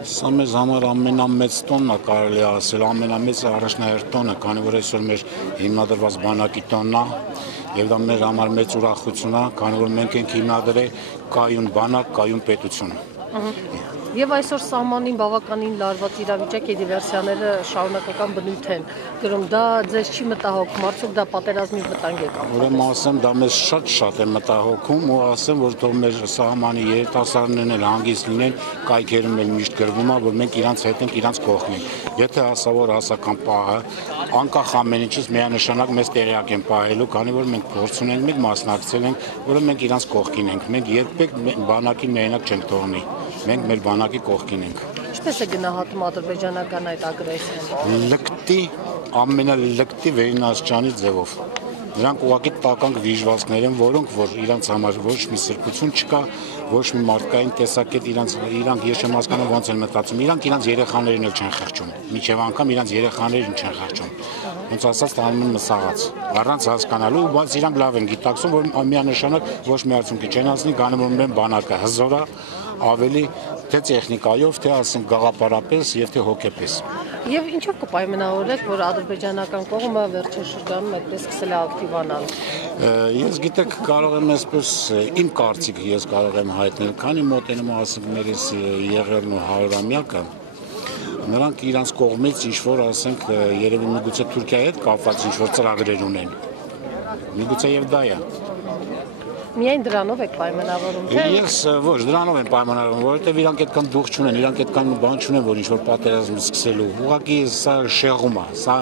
Սա մեզ համար ամենամեծ տոնն է, կարելի ասել, ամենամեծ առաջնահերթ տոնը, քանի որ այսօր մեր հիմնադրված բանակի տոնն է, եւ դա մեր համար մեծ ուրախություն է, քանի որ մենք ենք հիմնադրել կայուն բանակ, կայուն պետություն։ Եվ այսօր սահմանին բավականին լարված իրավիճակ է, դիվերսիաները շարունակական բնույթ են կրում, դա ձեզ չի մտահոգում, արդյոք դա պատերազմի վտանգ է կամ։ Ուրեմն ասեմ, դա մեզ շատ է մտահոգում ու ասեմ, որ թող մեր սահմանի երիտասարդներն էլ հանգիստ լինեն, կայքերում էլ միշտ գրվում է, որ մենք իրանց հետ ենք, իրանց կողքն ենք։ Եթե հասավոր հասական պահը, անկախ ամեն ինչից միանշանակ մեզ տեղյակ են պահելու, քանի որ մենք փորձ ունենք, մենք մասնակցել ենք, որը մենք իրանց կողքին ենք։ Մենք երբեք բանակին միայնակ չենք թողնի։ Մենք մեր բանակի կողքին ենք։ Ինչպես է գնահատում ադրբեջանական այդ ագրեսիան։ Լկտի, ամենալկտի վերինաշճանի ձևով։ Նրանք ուղղակի տականք վիժվածքներ են, որոնք որ իրանց համար ոչ մի սրբություն չկա, ոչ մի մարդկային տեսակետ իրանք ես չեմ հասկանում ոնց են մտածում, իրանք իրանց երեխաներին էլ չեն խղճում, միջև անգամ իրանց երեխաներին չեն խղճում։ Ոնց ասած տանում են մսաղաց, առանց հասկանալու, բայց իրանք լավ են գիտակցում, որ միանշանակ ոչ մի արդյունքի չեն հասնի, գանում են բանակը հզոր է, ավելի թե տեխնիկայով, թե ասենք գաղափարապես եւ թե հոգեպես։ Եվ ինչով կպայմանավորեք, որ ադրբեջանական կողմը վերջին շրջանում այդպես սկսել է ակտիվանալ։ Ես գիտեք կարող եմ այսպես իմ կարծիքը ես կարող եմ հայտնել, քանի մոտենում ասենք մերս եղերն ու 100-ամյակը, նրանք իրանց կողմից ինչ-որ ասենք երևի միգուցե Թուրքիայի հետ կապված ինչ-որ ծրագրեր ունեն։ Միգուցե եւ դա է։ Միայն դրանով եք պայմանավորում, թե։ Ես ոչ, դրանով եմ պայմանավորում, որովհետև իրանք այդքան դուխ չունեն, իրանք այդքան բան չունեն, որ ինչ-որ պատերազմ սկսելու։ Ուղղակի սա շեղում է, սա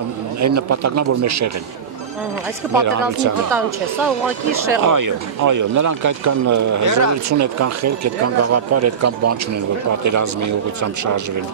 այն նպատակն է, որ մեր շեղեն։ Այսինքն պատերազմի վտանգ չէ, սա ուղղակի շեղում։ Այո, նրանք այդքան հզորություն, այդքան խելք, այդքան գաղափար, այդքան բան չունեն, որ պատերազմի ուղղությամբ շարժվեն։